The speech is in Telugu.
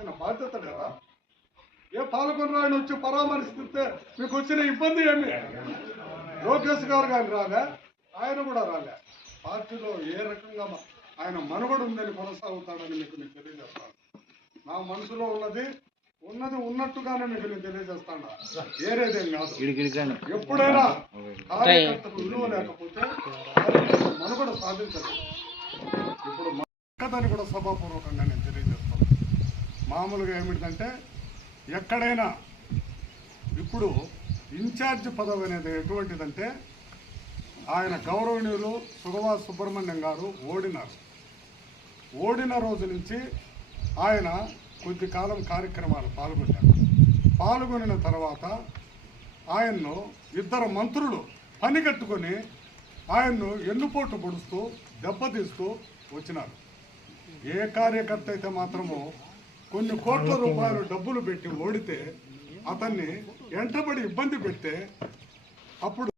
చూడాల్సిన బాధ్యత లేదా? ఏ పాల్గొనరాని వచ్చి పరామర్శిస్తే మీకు వచ్చిన ఇబ్బంది ఏమి? లోకేష్ గారు కానీ రాలే, ఆయన కూడా రాలే. పార్టీలో ఏ రకంగా ఆయన మనుగడ ఉందని కొనసాగుతాడని మీకు నేను తెలియజేస్తాను. నా మనసులో ఉన్నది ఉన్నట్టుగానే మీకు నేను తెలియజేస్తాను. ఏరేదేం కాదు. ఎప్పుడైనా కార్యకర్తకు విలువ లేకపోతే మనుగడ సాధించదు. ఇప్పుడు దాన్ని కూడా సభాపూర్వకంగా నేను తెలియజేస్తాను. మామూలుగా ఏమిటంటే ఎక్కడైనా ఇప్పుడు ఇన్ఛార్జ్ పదవి అనేది ఎటువంటిదంటే ఆయన గౌరవనీయులు సుగవాస్ సుబ్రహ్మణ్యం గారు ఓడిన రోజు నుంచి ఆయన కొద్ది కాలం కార్యక్రమాలు పాల్గొనిన తర్వాత ఆయన్ను ఇద్దరు మంత్రులు పని కట్టుకొని ఆయన్ను ఎన్నుపోటు పొడుస్తూ దెబ్బతీస్తూ వచ్చినారు. ఏ కార్యకర్త అయితే మాత్రము కొన్ని కోట్ల రూపాయలు డబ్బులు పెట్టి ఓడితే అతన్ని వెంటబడి ఇబ్బంది పెడితే అప్పుడు